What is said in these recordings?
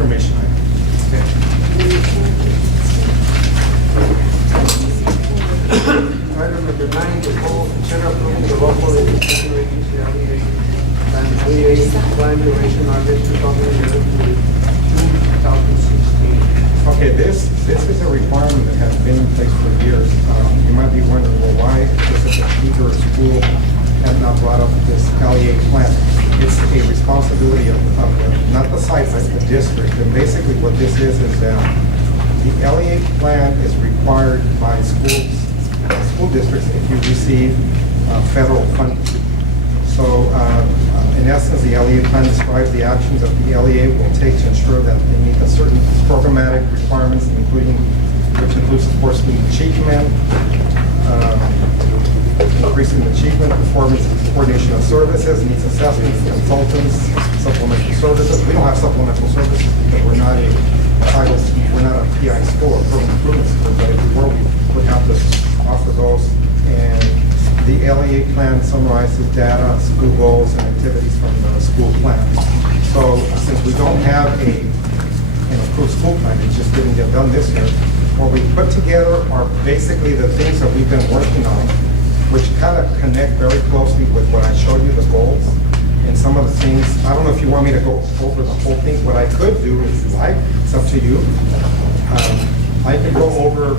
information item. Okay. Item number 9, the full consider approving the local education agency LEA and LEA plan duration August 2011 to June 2016. Okay, this is a requirement that has been in place for years. You might be wondering, well, why is it that either school has not brought up this LEA plan? It's a responsibility of not the site, but the district. And basically what this is that the LEA plan is required by school districts if you receive federal funding. So in essence, the LEA plan describes the actions that the LEA will take to ensure that they meet the certain programmatic requirements, which includes, of course, student achievement, increasing achievement, performance and coordination of services, needs assessments, consultants, supplemental services. We don't have supplemental services because we're not a PI school or program improvement school, but if we were, we would have to offer those. And the LEA plan summarizes data, school goals, and activities from the school plan. So since we don't have an approved school plan, it just didn't get done this year, what we put together are basically the things that we've been working on, which kind of connect very closely with what I showed you, the goals. And some of the things, I don't know if you want me to go over the whole thing. What I could do, if you like, it's up to you. I could go over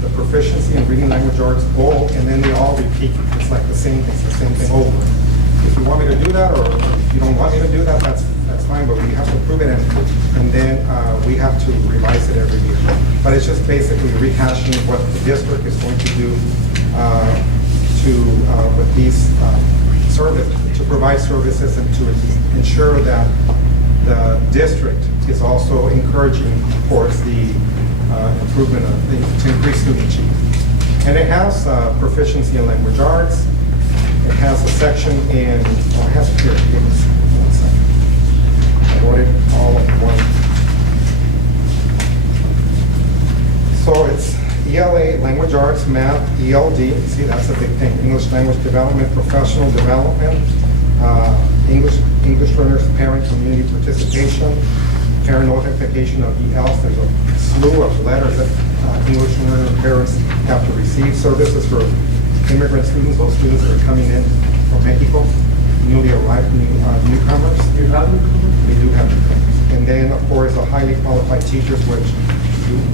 the proficiency in reading language arts goal, and then they all repeat. It's like the same thing over. If you want me to do that, or if you don't want me to do that, that's fine, but we have to prove it, and then we have to revise it every year. But it's just basically rehashing what the district is going to do with these to provide services and to ensure that the district is also encouraging towards the improvement to increase student achievement. And it has proficiency in language arts. It has a section in, it has it here. Give me one second. I wrote it all in one. So it's ELA, language arts, math, ELD. See, that's a big thing. English language development, professional development, English learners, parent community participation, parent notification of ELs. There's a slew of letters that English learner parents have to receive. Services for immigrant students, those students that are coming in from Mexico, newly arrived newcomers. Do you have newcomers? We do have newcomers. And then, of course, the highly qualified teachers, which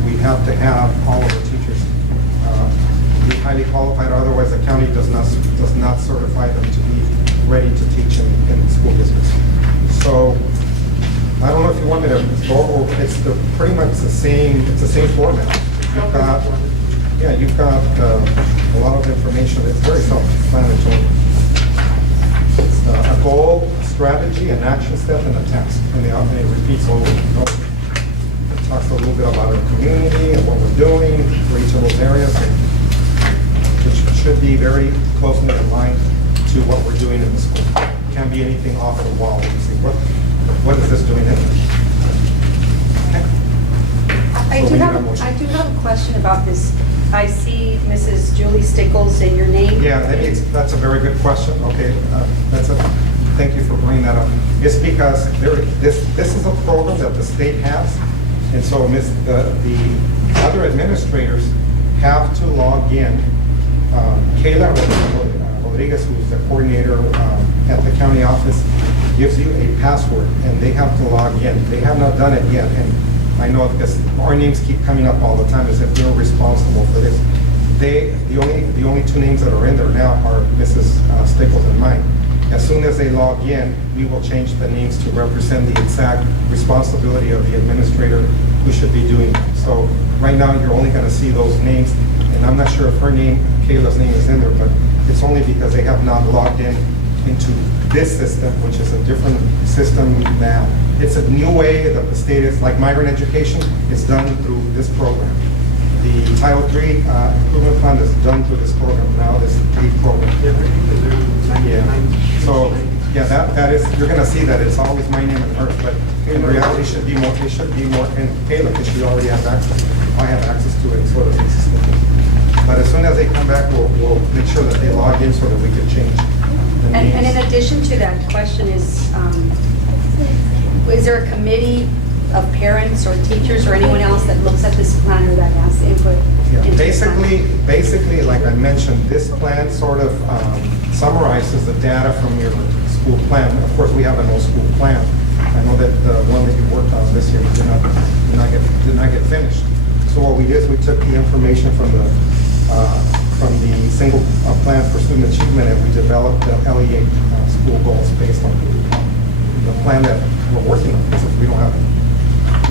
we have to have all of the teachers be highly qualified, otherwise the county does not certify them to be ready to teach in school districts. So I don't know if you want me to go over. It's pretty much the same. It's the same format. You've got a lot of information. It's very self-explanatory. It's a goal, a strategy, an action step, and a task. And it repeats over and over. It talks a little bit about our community and what we're doing for each of those areas, which should be very closely aligned to what we're doing in the school. It can't be anything off the wall. You see, what is this doing in there? I do have a question about this. I see Mrs. Julie Stickles in your name. Yeah, that's a very good question. Okay, thank you for bringing that up. It's because this is a program that the state has, and so the other administrators have to log in. Kayla Rodriguez, who's the coordinator at the county office, gives you a password, and they have to log in. They have not done it yet, and I know because our names keep coming up all the time as if we're responsible for this. The only two names that are in there now are Mrs. Stickles and mine. As soon as they log in, we will change the names to represent the exact responsibility of the administrator who should be doing it. So right now, you're only going to see those names, and I'm not sure if her name, Kayla's name, is in there, but it's only because they have not logged in into this system, which is a different system now. It's a new way that the state is, like migrant education, is done through this program. The Title III improvement plan is done through this program now, this LEA program. Yeah. So, yeah, that is, you're gonna see that it's always my name and hers, but in reality, it should be more, and Kayla, because she already has access. I have access to it, and so does Mrs. Stickles. But as soon as they come back, we'll make sure that they log in so that we can change the names. And in addition to that question is Is there a committee of parents or teachers or anyone else that looks at this plan or that has input? Yeah, into the plan? basically, like I mentioned, this plan sort of summarizes the data from your school plan. Of course, we have an old school plan. I know that the one that you worked on this year did not get finished. So what we did is we took the information from the single plan for student achievement, and we developed the LEA school goals based on the plan that we're working on. Because we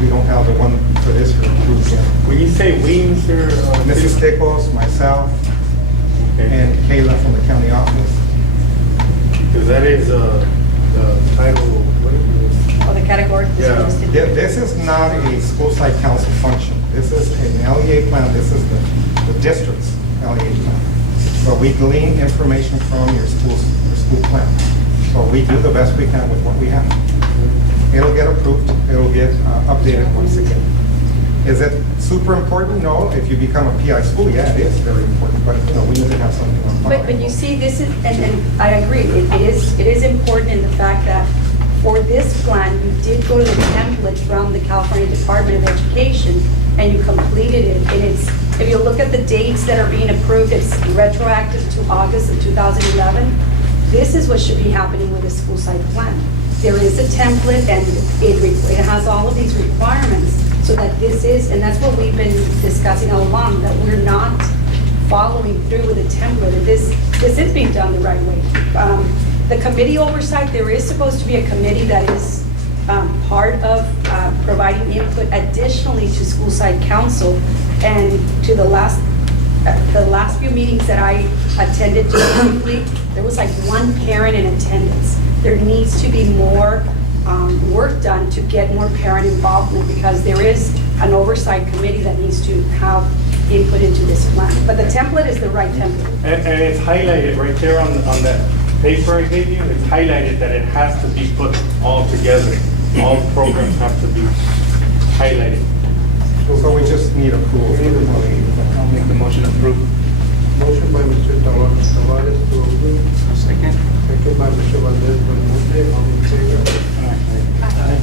don't have the one for this year approved yet. When you say we, Mr. Mrs. Stickles, myself, and Kayla from the county office. Because that is the title, what is it? Or the category? Yeah. This is not a school site council function. This is an LEA plan. This is the district's LEA plan. But we glean information from your school plan. So we do the best we can with what we have. It'll get approved. It'll get updated once again. Is it super important? No. If you become a PI school, yeah, it is very important. But we need to have something on file. But you see, this is, and I agree, it is important in the fact that for this plan, you did go to the template from the California Department of Education, and you completed it. And it's, if you look at the dates that are being approved, it's retroactive to August of 2011. This is what should be happening with the school site plan. There is a template, and it has all of these requirements, so that this is, and that's what we've been discussing all along, that we're not following through with a template. And this is being done the right way. The committee oversight, there is supposed to be a committee that is part of providing input additionally to school site council. And to the last few meetings that I attended briefly, there was like one parent in attendance. There needs to be more work done to get more parent involvement, because there is an oversight committee that needs to have input into this plan. But the template is the right template. And it's highlighted right there on that paper I gave you. It's highlighted that it has to be put all together. All programs have to be highlighted. So we just need approval. I'll make the motion approved. Motion by Mr. Tavares to approve. Second. Second by Mr. Valdez Belmonte. All in favor? Aye.